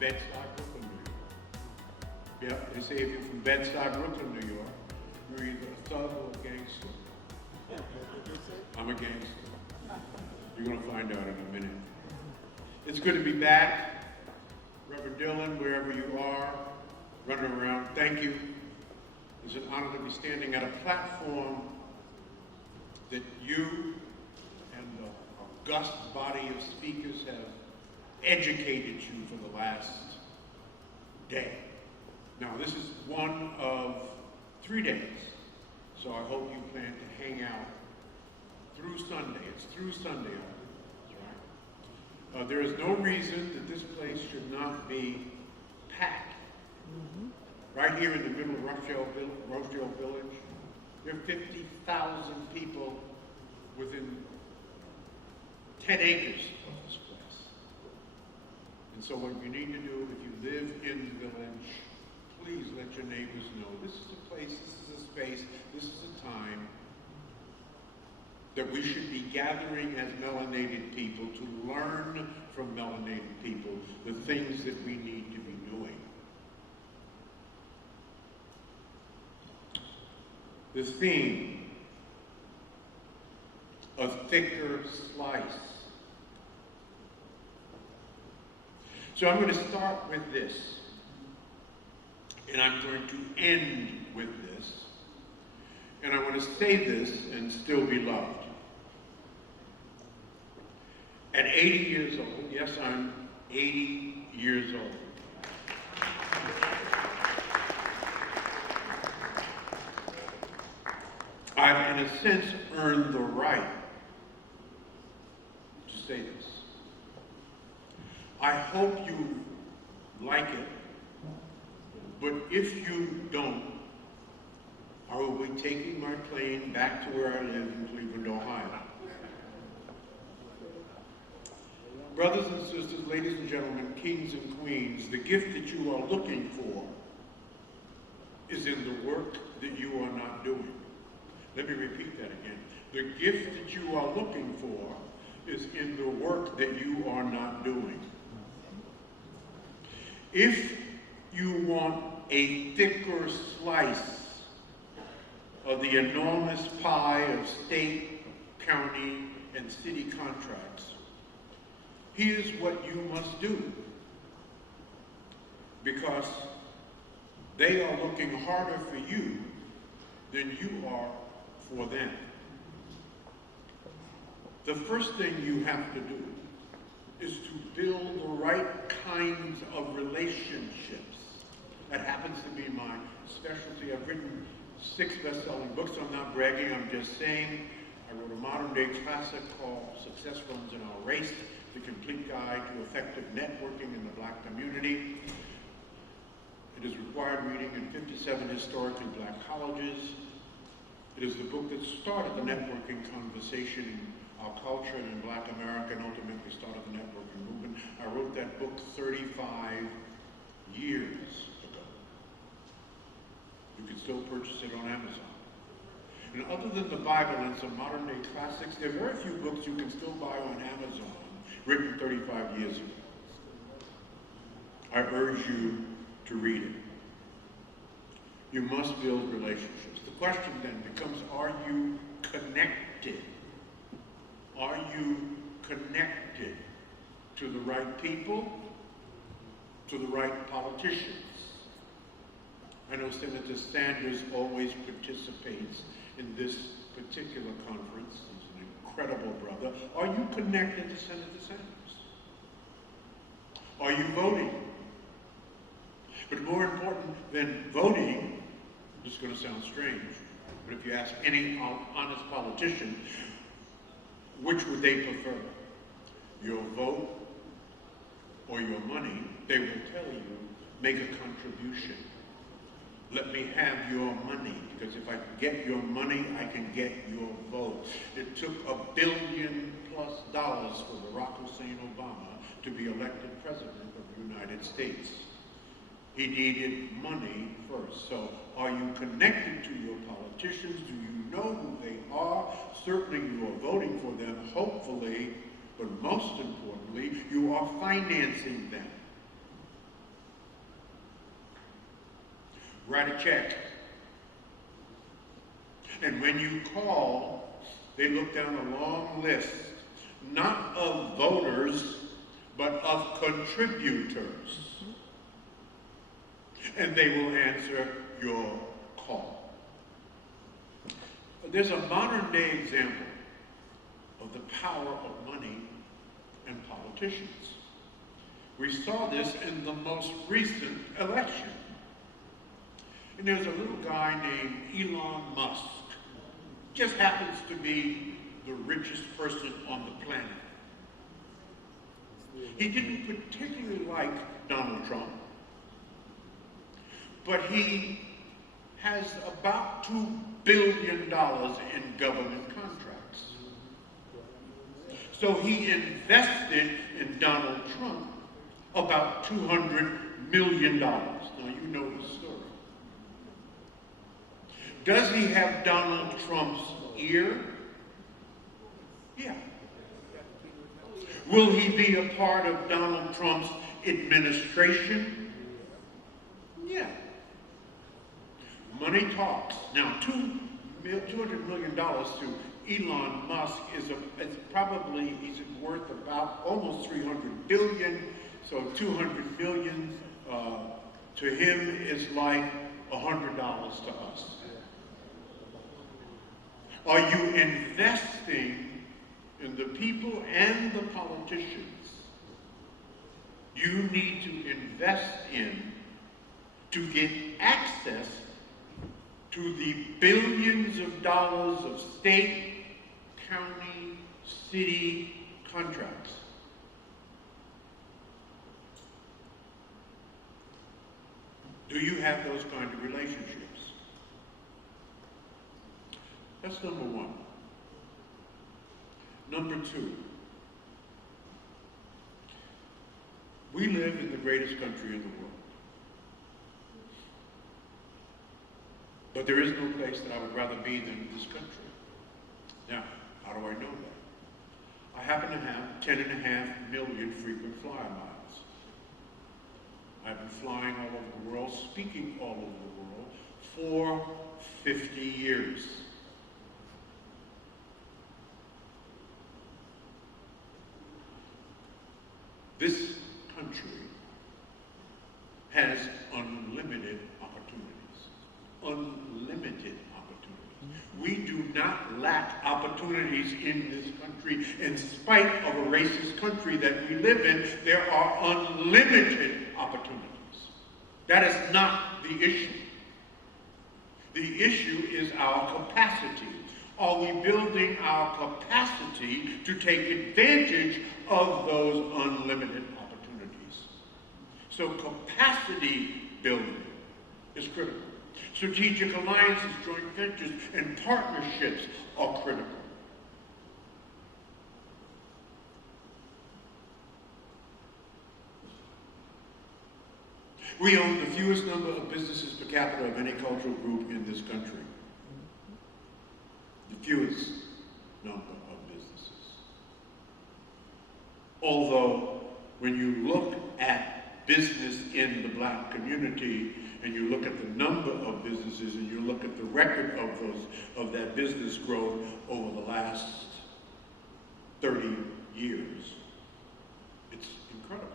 Bed-Stuy, Brooklyn, New York. Yep, they say if you're from Bed-Stuy, Brooklyn, New York, you're either a thug or a gangster. I'm a gangster. You're going to find out in a minute. It's good to be back. Rev Dilion, wherever you are, running around, thank you. It's an honor to be standing at a platform that you and the august body of speakers have educated you for the last day. Now, this is one of 3 days, so I hope you plan to hang out through Sunday. It's through Sunday, right? There is no reason that this place should not be packed. Right here in the middle of Rosedale Village, there are 50,000 people within 10 acres of this place. And so what you need to do, if you live in the village, please let your neighbors know this is a place, this is a space, this is a time that we should be gathering as melanated people to learn from melanated people the things that we need to be doing. The theme, a thicker slice. So I'm going to start with this, and I'm going to end with this, and I want to say this and still be loved. At 80 years old, yes, I'm 80 years old. I've, in a sense, earned the right to say this. I hope you like it, but if you don't, I will be taking my plane back to where I live in Cleveland, Ohio. Brothers and sisters, ladies and gentlemen, kings and queens, the gift that you are looking for is in the work that you are not doing. Let me repeat that again. The gift that you are looking for is in the work that you are not doing. If you want a thicker slice of the enormous pie of state, county, and city contracts, here's what you must do. Because they are looking harder for you than you are for them. The first thing you have to do is to build the right kinds of relationships. That happens to be my specialty. I've written 6 best-selling books. I'm not bragging, I'm just saying. I wrote a modern-day classic called Success Runs in Our Race, The Complete Guide to Effective Networking in the Black Community. It is required reading in 57 historically black colleges. It is the book that started the networking conversation in our culture and in Black America, and ultimately started the networking movement. I wrote that book 35 years ago. You can still purchase it on Amazon. And other than the Bible and some modern day classics, there are very few books you can still buy on Amazon written 35 years ago. I urge you to read it. You must build relationships. The question then becomes, are you connected? Are you connected to the right people, to the right politicians? I know Senator Sanders always participates in this particular conference. He's an incredible brother. Are you connected to Senator Sanders? Are you voting? But more important than voting, this is going to sound strange, but if you ask any honest politician, which would they prefer? Your vote or your money? They will tell you, make a contribution. Let me have your money, because if I can get your money, I can get your vote. It took $1 billion+ for Barack Hussein Obama to be elected president of the United States. He needed money first. So are you connected to your politicians? Do you know who they are? Certainly you are voting for them, hopefully, but most importantly, you are financing them. write a check. And when you call, they look down a long list, not of voters, but of contributors. And they will answer your call. There's a modern day example of the power of money and politicians. We saw this in the most recent election. And there's a little guy named Elon Musk. Just happens to be the richest person on the planet. He didn't particularly like Donald Trump, but he has about $2 billion in government contracts. So he invested in Donald Trump about $200 million. Now you know the story. Does he have Donald Trump's ear? Yeah. Will he be a part of Donald Trump's administration? Yeah. Money talks. Now, $200 million to Elon Musk is probably, he's worth about almost $300 billion. So 200 million to him is like $100 to us. Are you investing in the people and the politicians you need to invest in to get access to the billions of dollars of state, county, city contracts? Do you have those kind of relationships? That's number one. Number two, we live in the greatest country in the world. But there is no place that I would rather be than this country. Now, how do I know that? I happen to have 10.5 million frequent flyer miles. I've been flying all over the world, speaking all over the world for 50 years. This country has unlimited opportunities. Unlimited opportunities. We do not lack opportunities in this country. In spite of a racist country that we live in, there are unlimited opportunities. That is not the issue. The issue is our capacity. Are we building our capacity to take advantage of those unlimited opportunities? So capacity building is critical. Strategic alliances, joint ventures, and partnerships are critical. We own the fewest number of businesses per capita of any cultural group in this country. The fewest number of businesses. Although, when you look at business in the black community, and you look at the number of businesses, and you look at the record of that business growth over the last 30 years, it's incredible.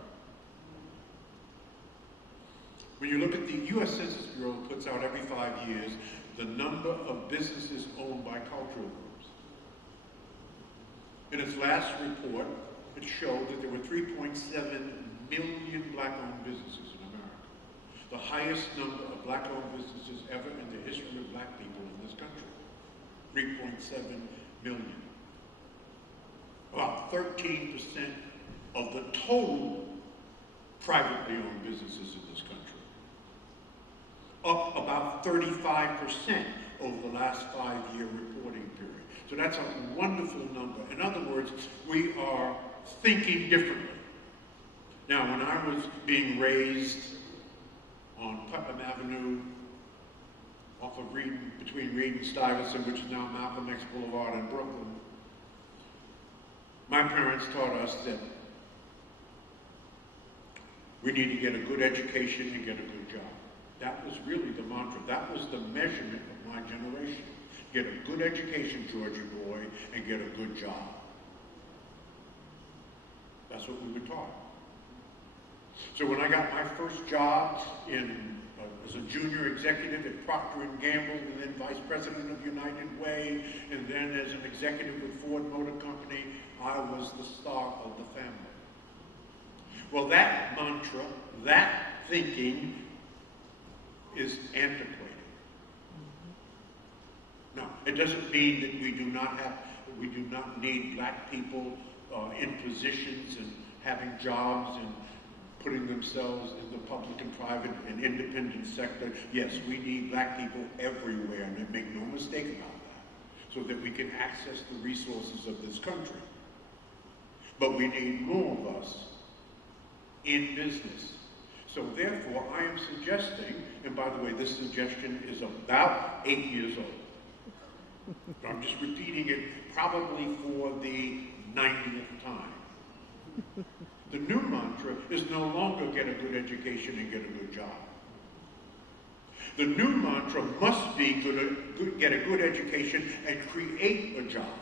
When you look at the U.S. Census Bureau puts out every 5 years the number of businesses owned by cultural groups. In its last report, it showed that there were 3.7 million black-owned businesses in America. The highest number of black-owned businesses ever in the history of black people in this country. 3.7 million. About 13% of the total privately owned businesses in this country. Up about 35% over the last 5-year reporting period. So that's a wonderful number. In other words, we are thinking differently. Now, when I was being raised on Putnam Avenue, off of between Reed and Stuyvesant, which is now Malcolm X Boulevard in Brooklyn, my parents taught us that we need to get a good education and get a good job. That was really the mantra. That was the measurement of my generation. Get a good education, Georgia boy, and get a good job. That's what we were taught. So when I got my first job as a junior executive at Procter & Gamble, and then vice president of United Way, and then as an executive with Ford Motor Company, I was the star of the family. Well, that mantra, that thinking is antiquated. Now, it doesn't mean that we do not need black people in positions and having jobs and putting themselves in the public and private and independent sector. Yes, we need black people everywhere, and make no mistake about that, so that we can access the resources of this country. But we need more of us in business. So therefore, I am suggesting, and by the way, this suggestion is about 8 years old. I'm just repeating it probably for the 90th time. The new mantra is no longer get a good education and get a good job. The new mantra must be get a good education and create a job.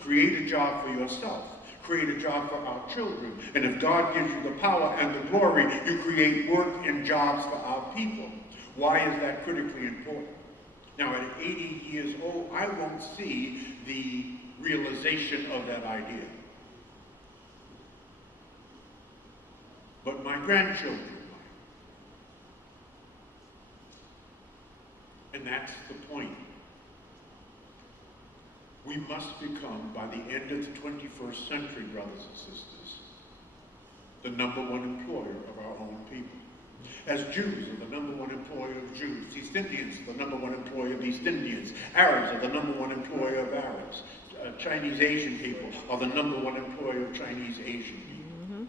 Create a job for yourself. Create a job for our children. And if God gives you the power and the glory, you create work and jobs for our people. Why is that critically important? Now, at 80 years old, I won't see the realization of that idea. But my grandchildren might. And that's the point. We must become, by the end of the 21st century, brothers and sisters, the #1 employer of our own people. As Jews are the #1 employer of Jews, East Indians are the #1 employer of East Indians, Arabs are the #1 employer of Arabs, Chinese Asian people are the #1 employer of Chinese Asian people.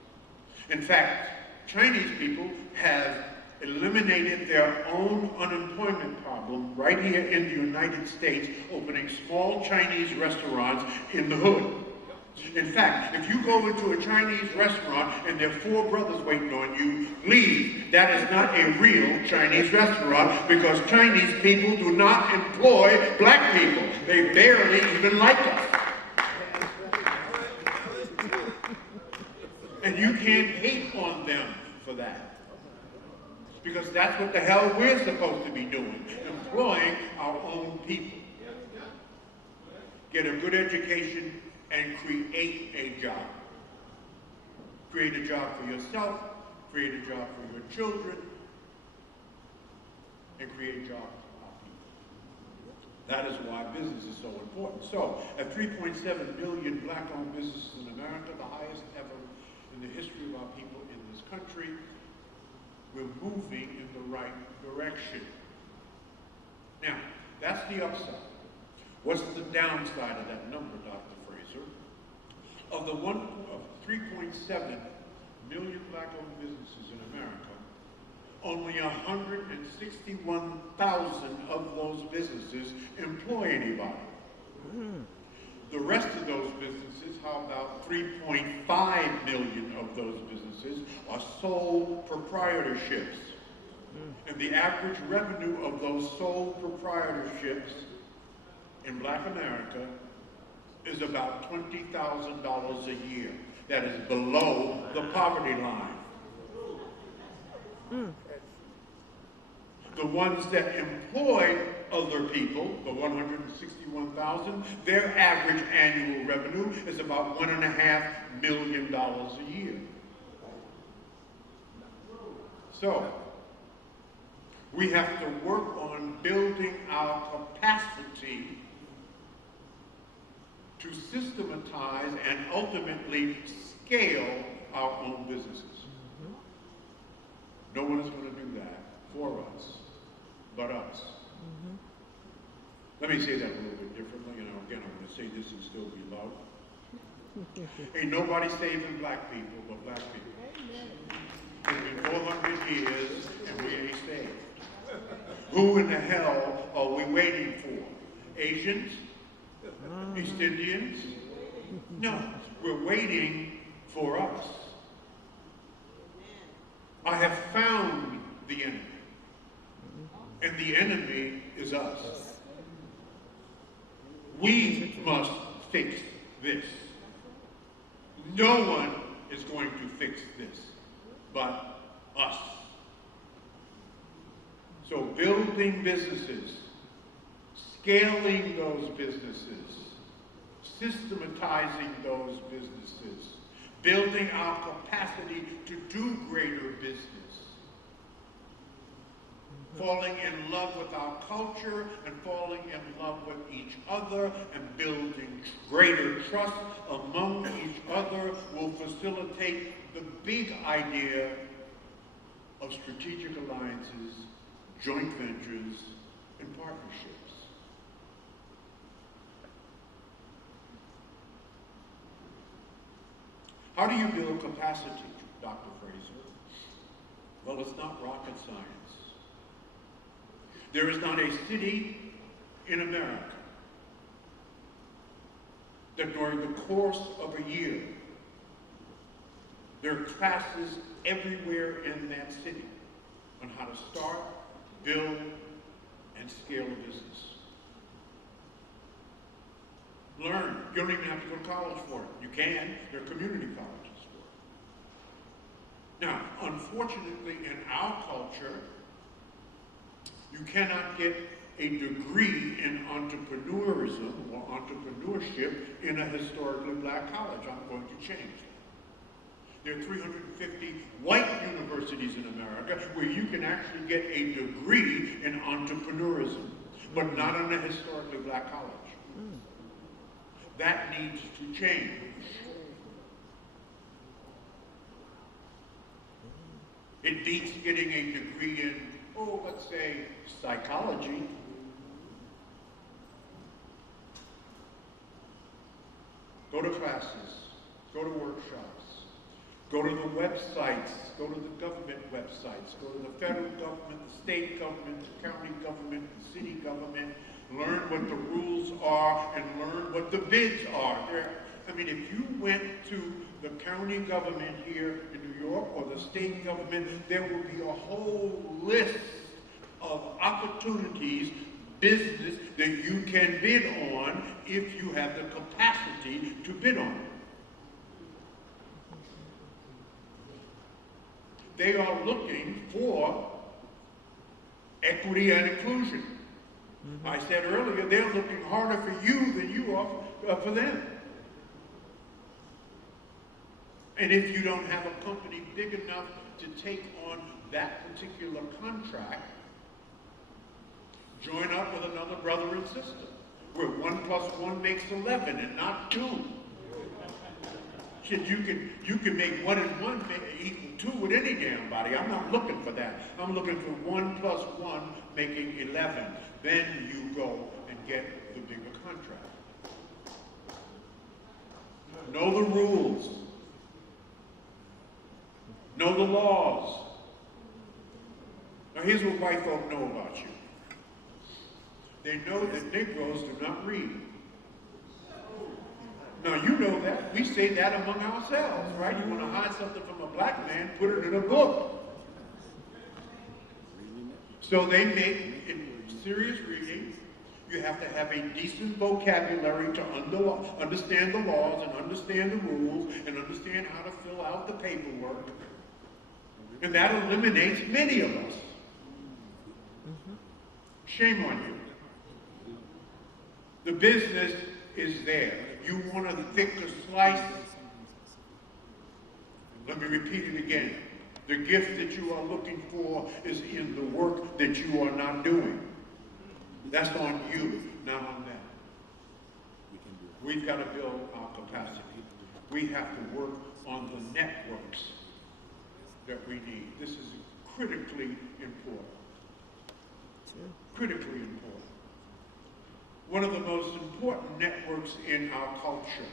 In fact, Chinese people have eliminated their own unemployment problem right here in the United States, opening small Chinese restaurants in the hood. In fact, if you go into a Chinese restaurant and there are 4 brothers waiting on you, leave. That is not a real Chinese restaurant, because Chinese people do not employ black people. They barely even like us. And you can't hate on them for that, because that's what the hell we're supposed to be doing, employing our own people. Get a good education and create a job. Create a job for yourself, create a job for your children, and create a job for our people. That is why business is so important. So, at 3.7 million black-owned businesses in America, the highest ever in the history of our people in this country, we're moving in the right direction. Now, that's the upside. What's the downside of that number, Dr. Fraser? Of the 3.7 million black-owned businesses in America, only 161,000 of those businesses employ anybody. The rest of those businesses, how about 3.5 million of those businesses, are sole proprietorships. And the average revenue of those sole proprietorships in black America is about $20,000 a year. That is below the poverty line. The ones that employ other people, the 161,000, their average annual revenue is about $1.5 million a year. So, we have to work on building our capacity to systematize and ultimately scale our own businesses. No one is going to do that for us, but us. Let me say that a little bit differently, and again, I'm going to say this and still be loud. Ain't nobody saving black people but black people. It's been 400 years, and we ain't saved. Who in the hell are we waiting for? Asians? East Indians? No, we're waiting for us. I have found the enemy. And the enemy is us. We must fix this. No one is going to fix this but us. So building businesses, scaling those businesses, systematizing those businesses, building our capacity to do greater business, falling in love with our culture and falling in love with each other and building greater trust among each other will facilitate the big idea of strategic alliances, joint ventures, and partnerships. How do you build capacity, Dr. Fraser? Well, it's not rocket science. There is not a city in America that during the course of a year, there are classes everywhere in that city on how to start, build, and scale a business. Learn. You don't even have to go to college for it. You can. There are community colleges for it. Now, unfortunately, in our culture, you cannot get a degree in entrepreneurism or entrepreneurship in a historically black college. I'm going to change that. There are 350 white universities in America where you can actually get a degree in entrepreneurism, but not in a historically black college. That needs to change. It beats getting a degree in, let's say, psychology. Go to classes, go to workshops, go to the websites, go to the government websites, go to the federal government, the state government, the county government, the city government, learn what the rules are and learn what the bids are. If you went to the county government here in New York or the state government, there will be a whole list of opportunities, business that you can bid on if you have the capacity to bid on it. They are looking for equity and inclusion. I said earlier, they're looking harder for you than you are for them. And if you don't have a company big enough to take on that particular contract, join up with another brother and sister, where 1 + 1 makes 11 and not 2. Shit, you can make 1 and 1 equal 2 with any damn body. I'm not looking for that. I'm looking for 1 + 1 making 11. Then you go and get the bigger contract. Know the rules. Know the laws. Now here's what white folk know about you. They know that Negroes do not read. Now you know that. We say that among ourselves, right? You want to hide something from a black man, put it in a book. So they make it serious reading. You have to have a decent vocabulary to understand the laws and understand the rules and understand how to fill out the paperwork. And that eliminates many of us. Shame on you. The business is there. You want a thicker slice? Let me repeat it again. The gift that you are looking for is in the work that you are not doing. That's on you, not on them. We've got to build our capacity. We have to work on the networks that we need. This is critically important. Critically important. One of the most important networks in our culture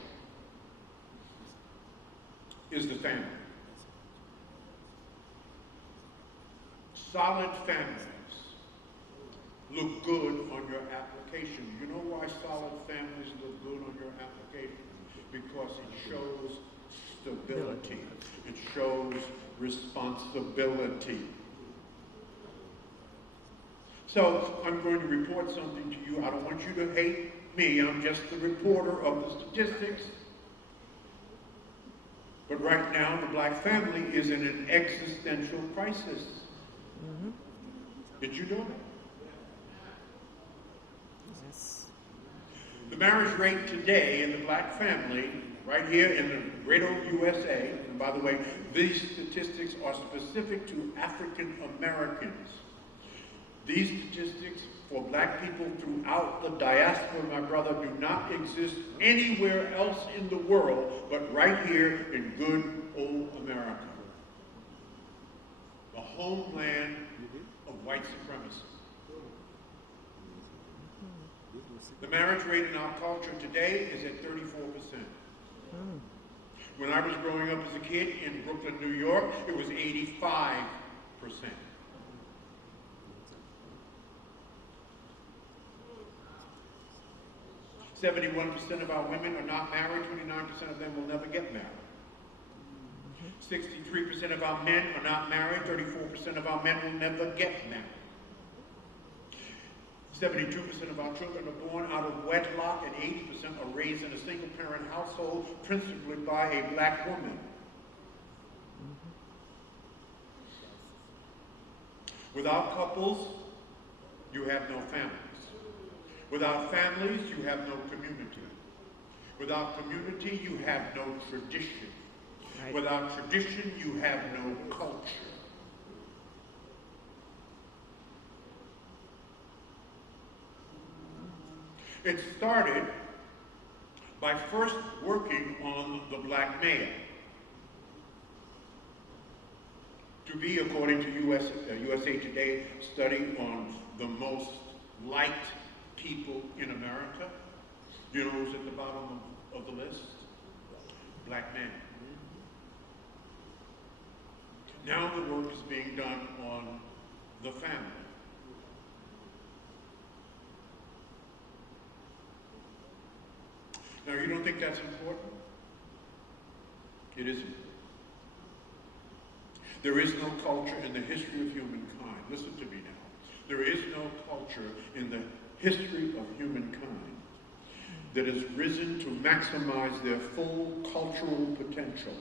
is the family. Solid families look good on your application. You know why solid families look good on your application? Because it shows stability. It shows responsibility. So I'm going to report something to you. I don't want you to hate me. I'm just the reporter of the statistics. But right now, the black family is in an existential crisis. Did you know that? Yes. The marriage rate today in the black family, right here in the great old USA, and by the way, these statistics are specific to African Americans. These statistics for black people throughout the diaspora, my brother, do not exist anywhere else in the world but right here in good old America. The homeland of white supremacy. The marriage rate in our culture today is at 34%. When I was growing up as a kid in Brooklyn, New York, it was 85%. 71% of our women are not married, 29% of them will never get married. 63% of our men are not married, 34% of our men will never get married. 72% of our children are born out of wedlock, and 80% are raised in a single-parent household, principally by a black woman. Without couples, you have no families. Without families, you have no community. Without community, you have no tradition. Right. Without tradition, you have no culture. It started by first working on the black male to be, according to USA Today study on the most liked people in America. You know who's at the bottom of the list? Black men. Now the work is being done on the family. Now, you don't think that's important? It isn't. There is no culture in the history of humankind. Listen to me now. There is no culture in the history of humankind that has risen to maximize their full cultural potential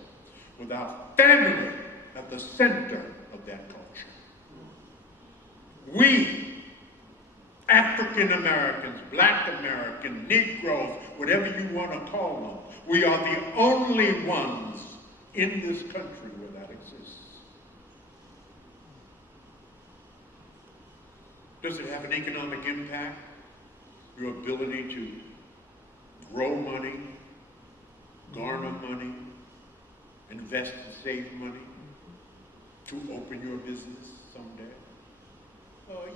without family at the center of that culture. We, African Americans, Black Americans, Negroes, whatever you want to call them, we are the only ones in this country where that exists. Does it have an economic impact? Your ability to grow money, garner money, invest and save money, to open your business someday?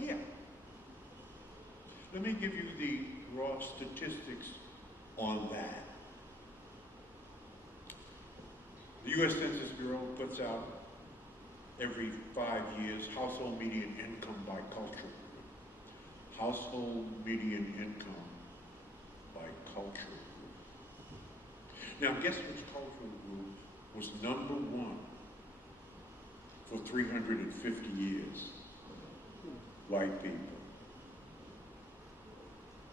Yeah. Let me give you the raw statistics on that. The U.S. Census Bureau puts out every 5 years household median income by culture. Household median income by culture. Now, guess which cultural group was number one for 350 years? White people.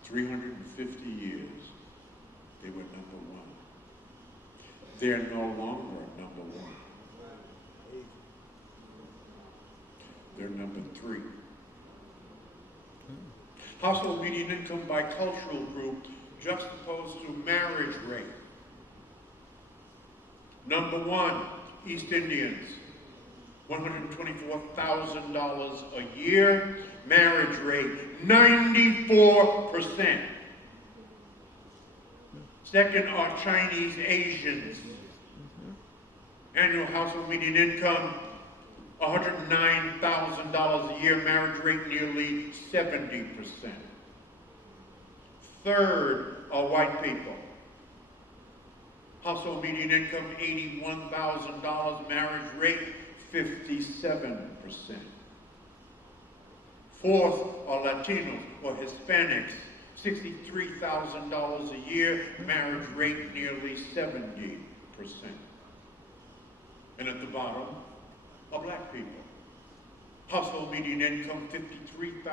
350 years, they were number one. They're no longer number one. They're number three. Household median income by cultural group juxtaposed to marriage rate. Number one, East Indians, $124,000 a year. Marriage rate, 94%. Second are Chinese Asians. Annual household median income, $109,000 a year. Marriage rate, nearly 70%. Third are white people. Household median income, $81,000. Marriage rate, 57%. Fourth are Latinos or Hispanics, $63,000 a year, marriage rate nearly 70%. And at the bottom are black people. Household median income, $53,000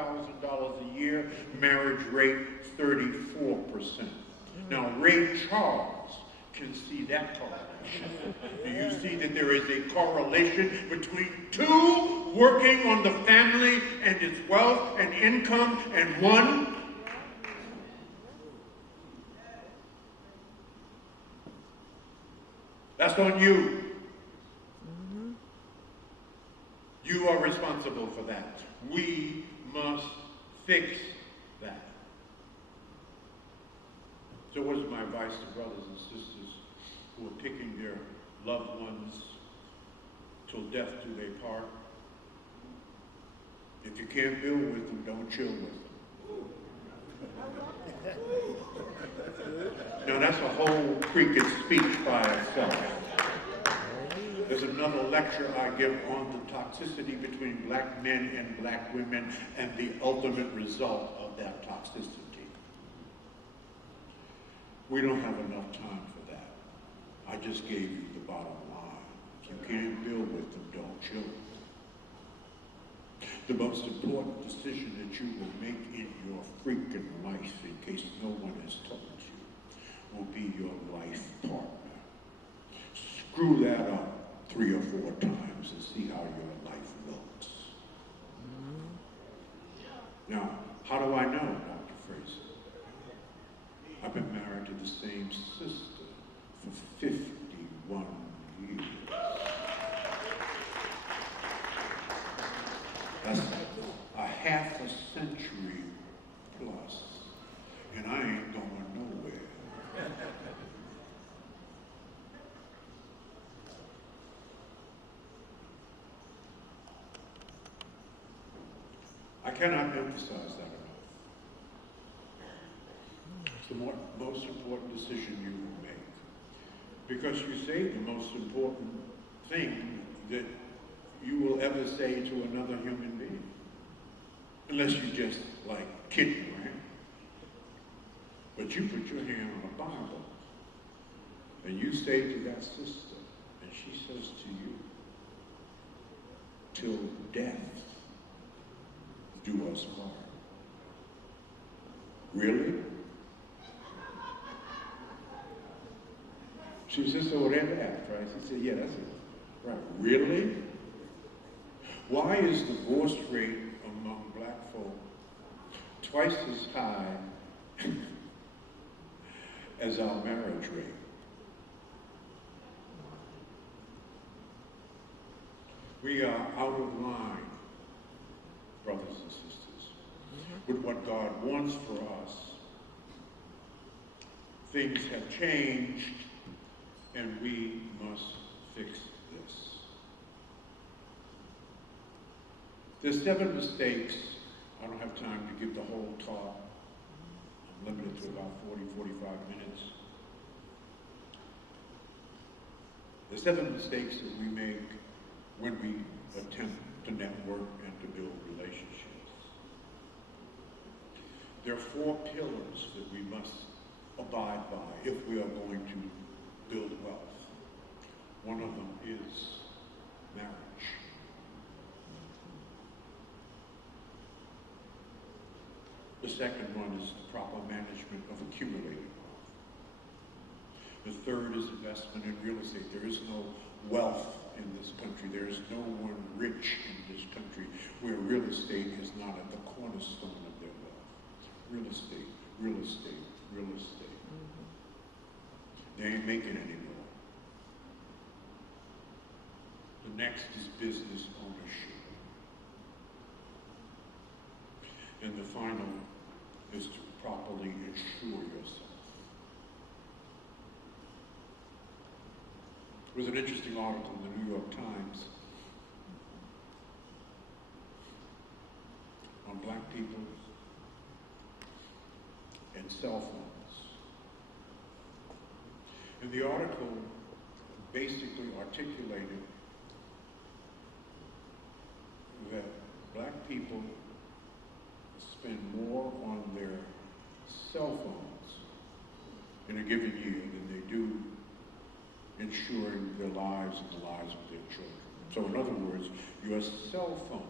a year. Marriage rate, 34%. Now, Ray Charles can see that correlation. Do you see that there is a correlation between two working on the family and its wealth and income, and one? That's on you. You are responsible for that. We must fix that. So what is my advice to brothers and sisters who are picking their loved ones till death do they part? If you can't build with them, don't chill with them. Now that's a whole cricket speech by itself. There's another lecture I give on the toxicity between black men and black women and the ultimate result of that toxicity. We don't have enough time for that. I just gave you the bottom line. If you can't build with them, don't chill with them. The most important decision that you will make in your freaking life, in case no one has told you, will be your life partner. Screw that up 3 or 4 times and see how your life looks. Now, how do I know, Dr. Fraser? I've been married to the same sister for 51 years. That's a half a century plus, and I ain't going nowhere. I cannot emphasize that enough. It's the most important decision you will make. Because you say the most important thing that you will ever say to another human being. Unless you just, like, kidding around. But you put your hand on a Bible, and you say to that sister, and she says to you, till death do us part. Really? She said, so whatever that, right? She said, yeah, that's it. Right, really? Why is the divorce rate among black folk twice as high as our marriage rate? We are out of line, brothers and sisters, with what God wants for us. Things have changed, and we must fix this. There's 7 mistakes. I don't have time to give the whole talk. I'm limited to about 40, 45 minutes. There's 7 mistakes that we make when we attempt to network and to build relationships. There are 4 pillars that we must abide by if we are going to build wealth. One of them is marriage. The second one is the proper management of accumulated wealth. The third is investment in real estate. There is no wealth in this country. There is no one rich in this country where real estate is not at the cornerstone of their wealth. Real estate, real estate, real estate. They ain't making any more. The next is business ownership. And the final is to properly insure yourself. There was an interesting article in the New York Times on black people and cell phones. And the article basically articulated that black people spend more on their cell phones in a given year than they do ensuring their lives and the lives of their children. So in other words, your cell phone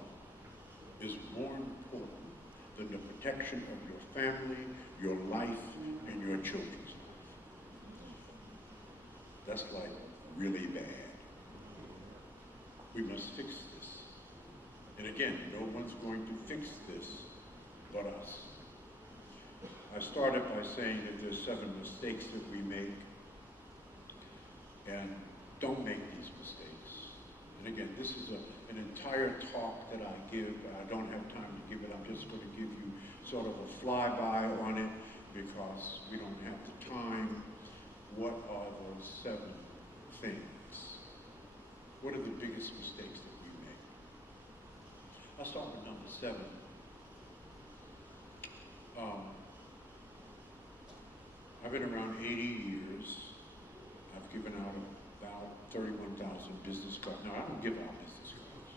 is more important than the protection of your family, your life, and your children's life. That's like really bad. We must fix this. And again, no one's going to fix this but us. I started by saying that there's 7 mistakes that we make, and don't make these mistakes. And again, this is an entire talk that I give. I don't have time to give it. I'm just going to give you sort of a flyby on it because we don't have the time. What are those 7 things? What are the biggest mistakes that we make? I'll start with number 7. I've been around 80 years. I've given out about 31,000 business cards. Now, I don't give out business cards.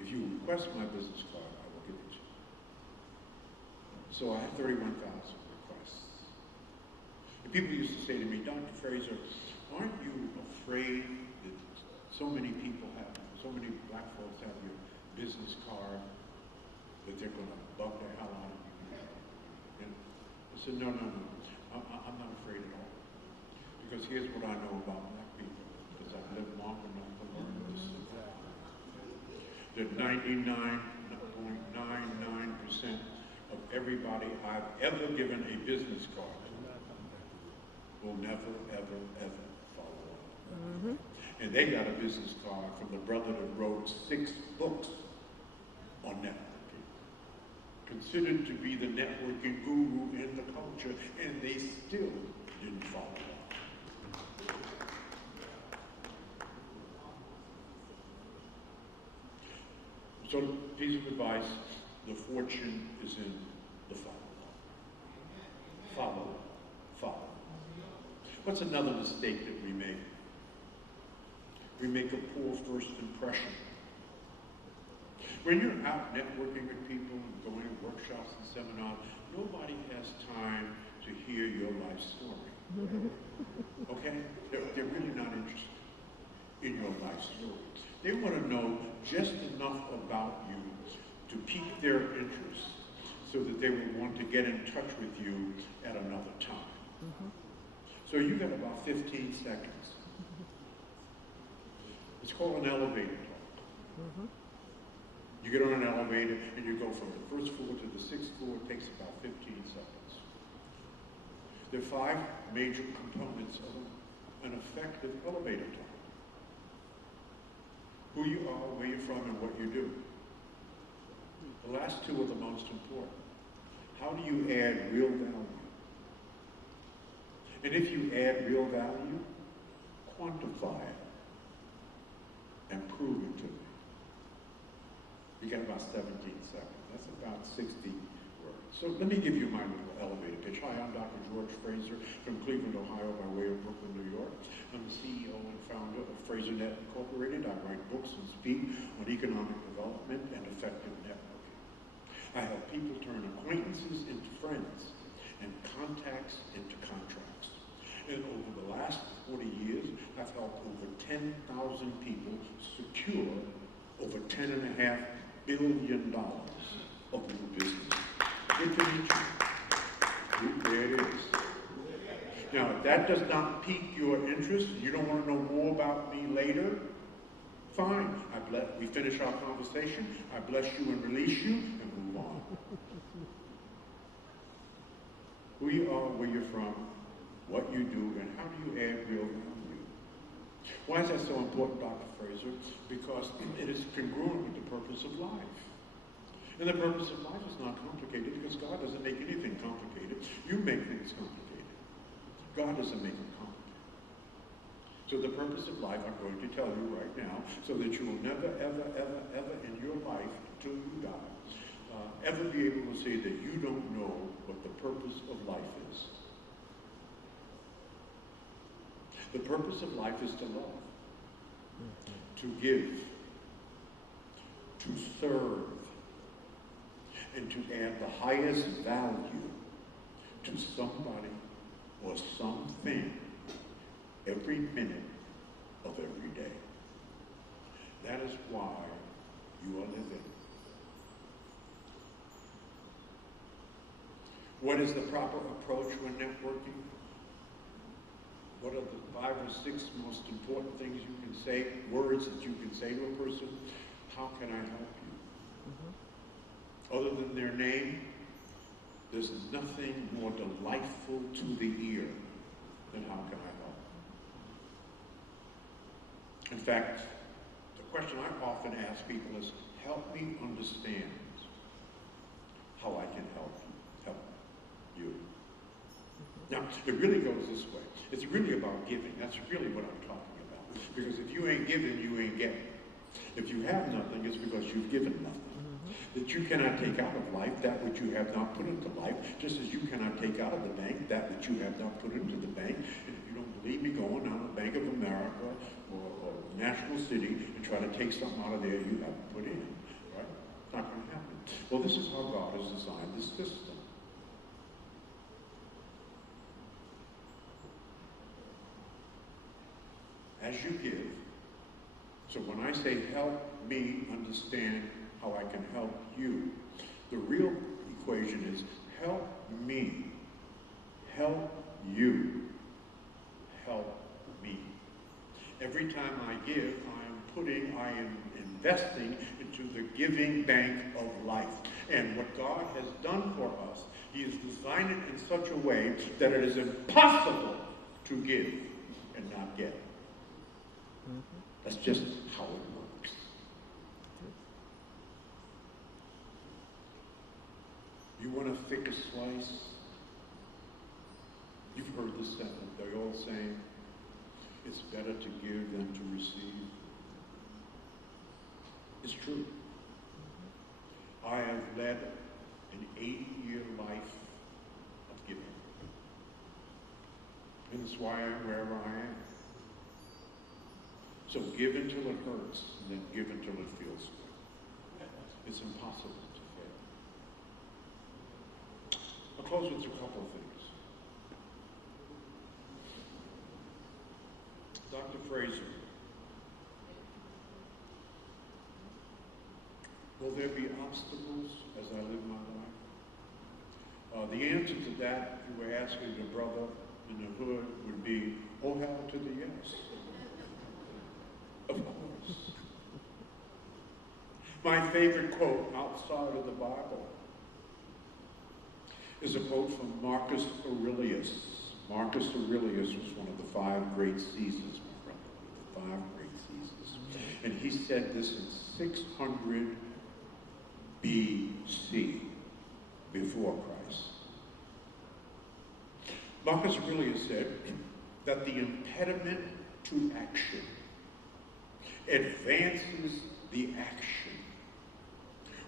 If you request my business card, I will give it to you. So I have 31,000 requests. And people used to say to me, Dr. Fraser, aren't you afraid that so many black folks have your business card, that they're going to bug the hell out of you? And I said, no, I'm not afraid at all. Because here's what I know about black people, because I've lived long enough to learn this. That 99.99% of everybody I've ever given a business card will never, ever, ever follow up. Mm-hmm. And they got a business card from the brother that wrote 6 books on networking, considered to be the networking guru in the culture, and they still didn't follow up. So, piece of advice, the fortune is in the follow-up. Follow-up. Follow. What's another mistake that we make? We make a poor first impression. When you're out networking with people and going to workshops and seminars, nobody has time to hear your life story. Okay? They're really not interested in your life story. They want to know just enough about you to pique their interest so that they will want to get in touch with you at another time. Mm-hmm. So you got about 15 seconds. It's called an elevator talk. Mm-hmm. You get on an elevator and you go from the first floor to the 6th floor. It takes about 15 seconds. There are 5 major components of an effective elevator talk. Who you are, where you're from, and what you do. The last 2 are the most important. How do you add real value? And if you add real value, quantify it and prove it to me. You got about 17 seconds. That's about 60 words. So let me give you my little elevator pitch. Hi, I'm Dr. George Fraser from Cleveland, Ohio, by way of Brooklyn, New York. I'm the CEO and founder of Fraser Net Incorporated. I write books and speak on economic development and effective networking. I help people turn acquaintances into friends and contacts into contracts. And over the last 40 years, I've helped over 10,000 people secure over $10.5 billion of new business. Good to meet you. There it is. Now, if that does not pique your interest, you don't want to know more about me later, fine. We finish our conversation, I bless you and release you, and move on. Who you are, where you're from, what you do, and how do you add real value. Why is that so important, Dr. Fraser? Because it is congruent with the purpose of life. And the purpose of life is not complicated because God doesn't make anything complicated. You make things complicated. God doesn't make them complicated. So the purpose of life, I'm going to tell you right now, so that you will never, ever, ever, ever in your life, until you die, ever be able to say that you don't know what the purpose of life is. The purpose of life is to love, to give, to serve, and to add the highest value to somebody or something every minute of every day. That is why you are living. What is the proper approach when networking? What are the 5 or 6 most important things you can say, words that you can say to a person? How can I help you? Other than their name, there's nothing more delightful to the ear than how can I help? In fact, the question I often ask people is, help me understand how I can help you. Now, it really goes this way. It's really about giving. That's really what I'm talking about. Because if you ain't giving, you ain't getting. If you have nothing, it's because you've given nothing. That you cannot take out of life that which you have not put into life, just as you cannot take out of the bank that which you have not put into the bank. And if you don't believe me, go on down to Bank of America or National City and try to take something out of there you haven't put in. Right? It's not going to happen. Well, this is how God has designed this system. As you give, so when I say help me understand how I can help you, the real equation is help me, help you, help me. Every time I give, I am investing into the giving bank of life. And what God has done for us, He has designed it in such a way that it is impossible to give and not get. That's just how it works. You want a thicker slice? You've heard this sentence, the old saying, it's better to give than to receive. It's true. I have led an 80-year life of giving. And that's why I'm wherever I am. So give until it hurts, and then give until it feels good. It's impossible to fail. I'll close with a couple of things. Dr. Fraser, will there be obstacles as I live my life? The answer to that, if you were asking a brother in the hood, would be, oh, hell to the yes. Of course. My favorite quote outside of the Bible is a quote from Marcus Aurelius. Marcus Aurelius was one of the 5 great Caesars, my brother, the 5 great Caesars. And he said this in 600 BC, before Christ. Marcus Aurelius said that the impediment to action advances the action.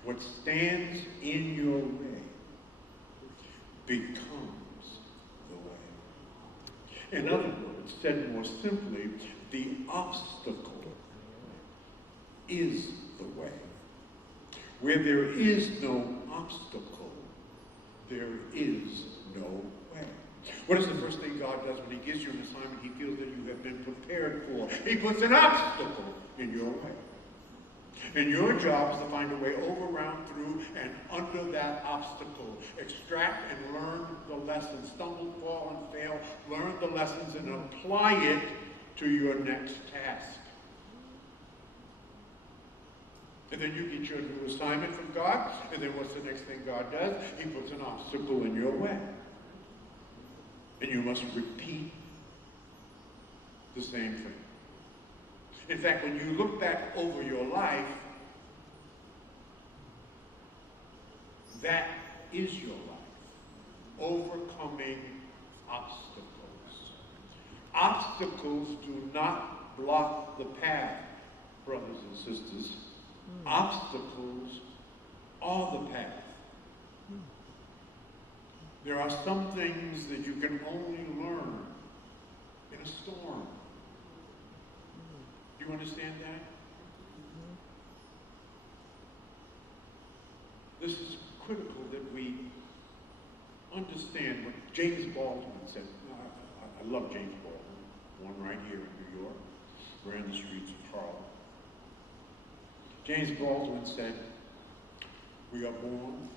What stands in your way becomes the way. In other words, said more simply, the obstacle is the way. Where there is no obstacle, there is no way. What is the first thing God does when He gives you an assignment He feels that you have been prepared for? He puts an obstacle in your way. And your job is to find a way over, around, through, and under that obstacle. Extract and learn the lessons. Stumble, fall, and fail. Learn the lessons and apply it to your next task. And then you get your new assignment from God, and then what's the next thing God does? He puts an obstacle in your way. And you must repeat the same thing. In fact, when you look back over your life, that is your life. Overcoming obstacles. Obstacles do not block the path, brothers and sisters. Obstacles are the path. There are some things that you can only learn in a storm. Do you understand that? This is critical that we understand what James Baldwin said. I love James Baldwin, one right here in New York, ran the streets of Harlem. James Baldwin said, "We are born,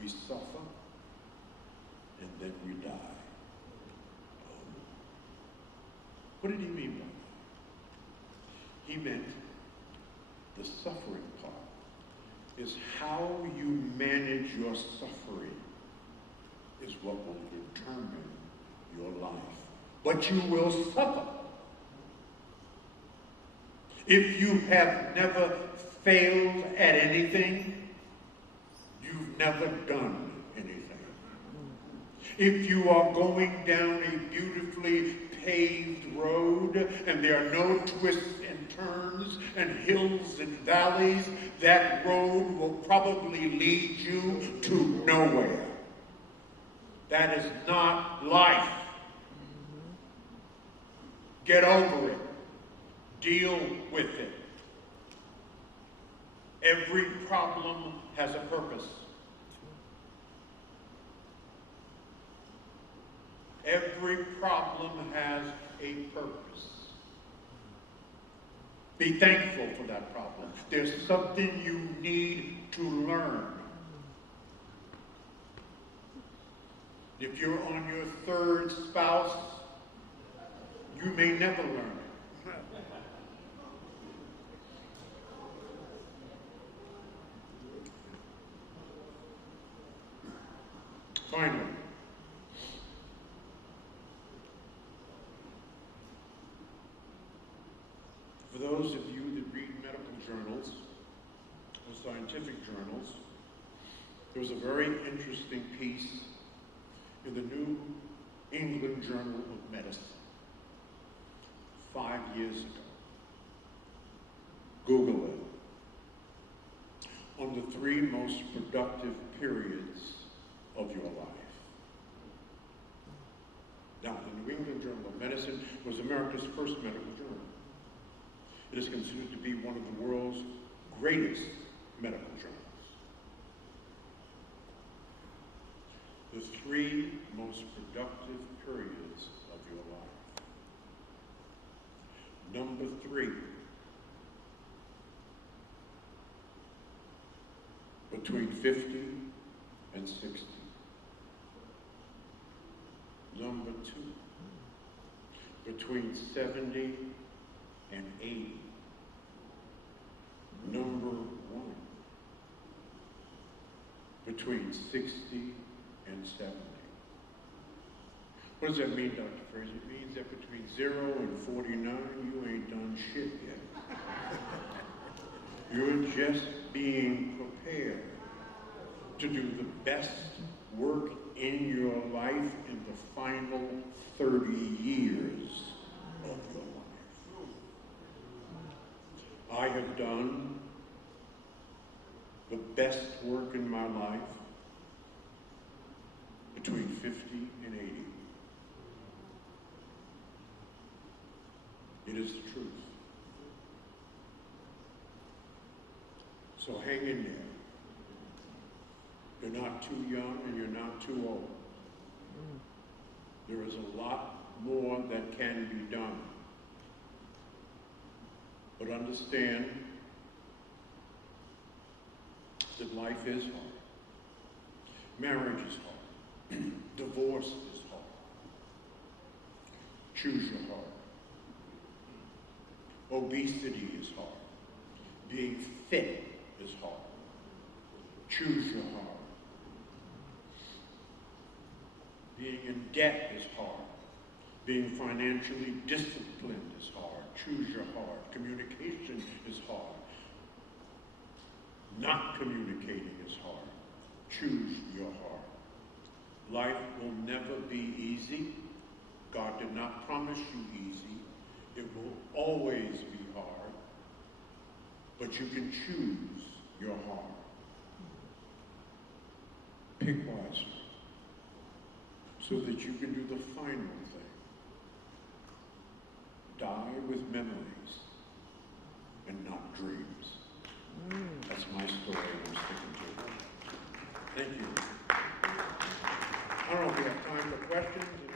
we suffer, and then we die." What did he mean by that? He meant the suffering part is how you manage your suffering is what will determine your life. But you will suffer. If you have never failed at anything, you've never done anything. If you are going down a beautifully paved road and there are no twists and turns and hills and valleys, that road will probably lead you to nowhere. That is not life. Get over it. Deal with it. Every problem has a purpose. Every problem has a purpose. Be thankful for that problem. There's something you need to learn. If you're on your third spouse, you may never learn it. Finally, for those of you that read medical journals or scientific journals, there was a very interesting piece in the New England Journal of Medicine 5 years ago. Google it. On the 3 most productive periods of your life. Now, the New England Journal of Medicine was America's first medical journal. It is considered to be one of the world's greatest medical journals. The 3 most productive periods of your life. Number 3, between 50 and 60. Number 2, between 70 and 80. Number 1, between 60 and 70. What does that mean, Dr. Fraser? It means that between 0 and 49, you ain't done shit yet. You're just being prepared to do the best work in your life in the final 30 years of your life. I have done the best work in my life between 50 and 80. It is the truth. So hang in there. You're not too young and you're not too old. There is a lot more that can be done. But understand that life is hard. Marriage is hard. Divorce is hard. Choose your heart. Obesity is hard. Being fit is hard. Choose your heart. Being in debt is hard. Being financially disciplined is hard. Choose your heart. Communication is hard. Not communicating is hard. Choose your heart. Life will never be easy. God did not promise you easy. It will always be hard. But you can choose your heart. Pick wisely, so that you can do the final thing. Die with memories and not dreams. That's my story I'm sticking to. Thank you. I don't know if we have time for questions.